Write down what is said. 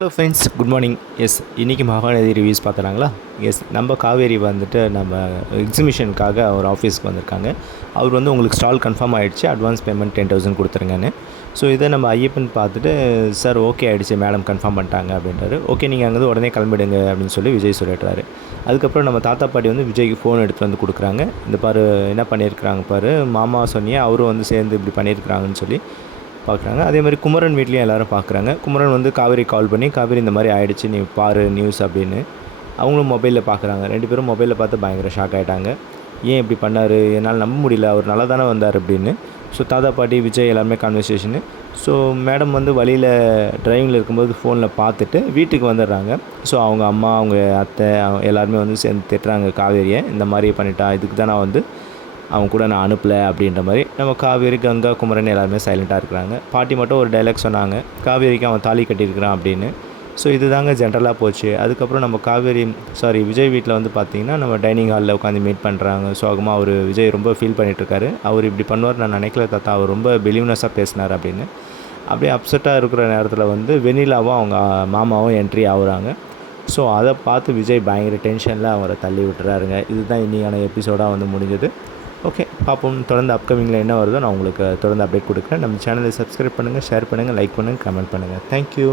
Hello friends, good morning. இன்றைக்கி Mahanadi reviews பார்த்துறாங்களா? நம்ம காவேரி வந்துட்டு நம்ம எக்ஸிபிஷனுக்காக அவர் ஆஃபீஸ்க்கு வந்திருக்காங்க. அவர் வந்து உங்களுக்கு ஸ்டால் கன்ஃபார்ம் ஆகிடுச்சு, அட்வான்ஸ் பேமெண்ட் 10,000 கொடுத்துருங்கன்னு. ஸோ இதை நம்ம ஐயப்பன் பார்த்துட்டு, சார் ஓகே ஆகிடுச்சு, மேடம் கன்ஃபார்ம் பண்ணிட்டாங்க அப்படின்றாரு. ஓகே, நீங்கள் அங்கேருந்து உடனே கிளம்பிடுங்க அப்படின்னு சொல்லி விஜய் சொல்லிடுறாரு. அதுக்கப்புறம் நம்ம தாத்தா பாட்டி வந்து விஜய்க்கு ஃபோன் எடுத்துகிட்டு வந்து கொடுக்குறாங்க. இந்த பாரு என்ன பண்ணியிருக்கிறாங்க பாரு, மாமா சொன்னியே அவரும் வந்து சேர்ந்து இப்படி பண்ணியிருக்கிறாங்கன்னு சொல்லி பார்க்குறாங்க. அதே மாதிரி குமரன் வீட்லேயும் எல்லோரும் பார்க்குறாங்க. குமரன் வந்து காவேரி கால் பண்ணி, காவேரி இந்த மாதிரி ஆகிடுச்சு, நீ பாரு நியூஸ் அப்படின்னு. அவங்களும் மொபைலில் பார்க்குறாங்க. 2 பேரும் மொபைலில் பார்த்து பயங்கர ஷாக் ஆகிட்டாங்க. ஏன் இப்படி பண்ணார், என்னால் நம்ப முடியல, அவர் நல்லா தானே வந்தார் அப்படின்னு. ஸோ தாத்தா பாட்டி விஜய் எல்லாருமே கான்வர்சேஷனு. ஸோ மேடம் வந்து வழியில் டிரைவிங்கில் இருக்கும்போது ஃபோனில் பார்த்துட்டு வீட்டுக்கு வந்துடுறாங்க. ஸோ அவங்க அம்மா, அவங்க அத்தை எல்லாருமே வந்து சேர்ந்து திட்டுறாங்க காவேரியை, இந்த மாதிரி பண்ணிட்டா, இதுக்கு தான் நான் வந்து அவங்க கூட நான் அனுப்பலை அப்படின்ற மாதிரி. நம்ம காவேரி, கங்கா, குமரன் எல்லாருமே சைலண்ட்டாக இருக்கிறாங்க. பாட்டி மட்டும் ஒரு டைலாக் சொன்னாங்க, காவேரிக்கு அவன் தாலி கட்டியிருக்கிறான் அப்படின்னு. ஸோ இது தாங்க ஜென்ரலாக போச்சு. அதுக்கப்புறம் நம்ம விஜய் வீட்டில் வந்து பார்த்திங்கன்னா, நம்ம டைனிங் ஹாலில் உட்காந்து மீட் பண்ணுறாங்க. சோகமாக அவர் விஜய் ரொம்ப ஃபீல் பண்ணிகிட்ருக்காரு. அவர் இப்படி பண்ணுவார் நான் நினைக்கல தாத்தா, அவர் ரொம்ப பிலீவ்னஸாக பேசினார் அப்படின்னு. அப்படியே அப்செட்டாக இருக்கிற நேரத்தில் வந்து வெண்ணிலாவும் அவங்க மாமாவும் என்ட்ரி ஆகுறாங்க. ஸோ அதை பார்த்து விஜய் பயங்கர டென்ஷனில் அவரை தள்ளி விட்டுறாருங்க. இதுதான் இன்றைக்கான எபிசோடாக வந்து முடிஞ்சது. ஓகே, பார்ப்போம். தொடர்ந்து அப்கமிங்கில் என்ன வருதோ நான் உங்களுக்கு தொடர்ந்து அப்டேட் கொடுக்குறேன். நம்ம சேனலை சப்ஸ்கிரைப் பண்ணுங்கள், ஷேர் பண்ணுங்கள், லைக் பண்ணுங்கள், கமெண்ட் பண்ணுங்கள். தேங்க்யூ.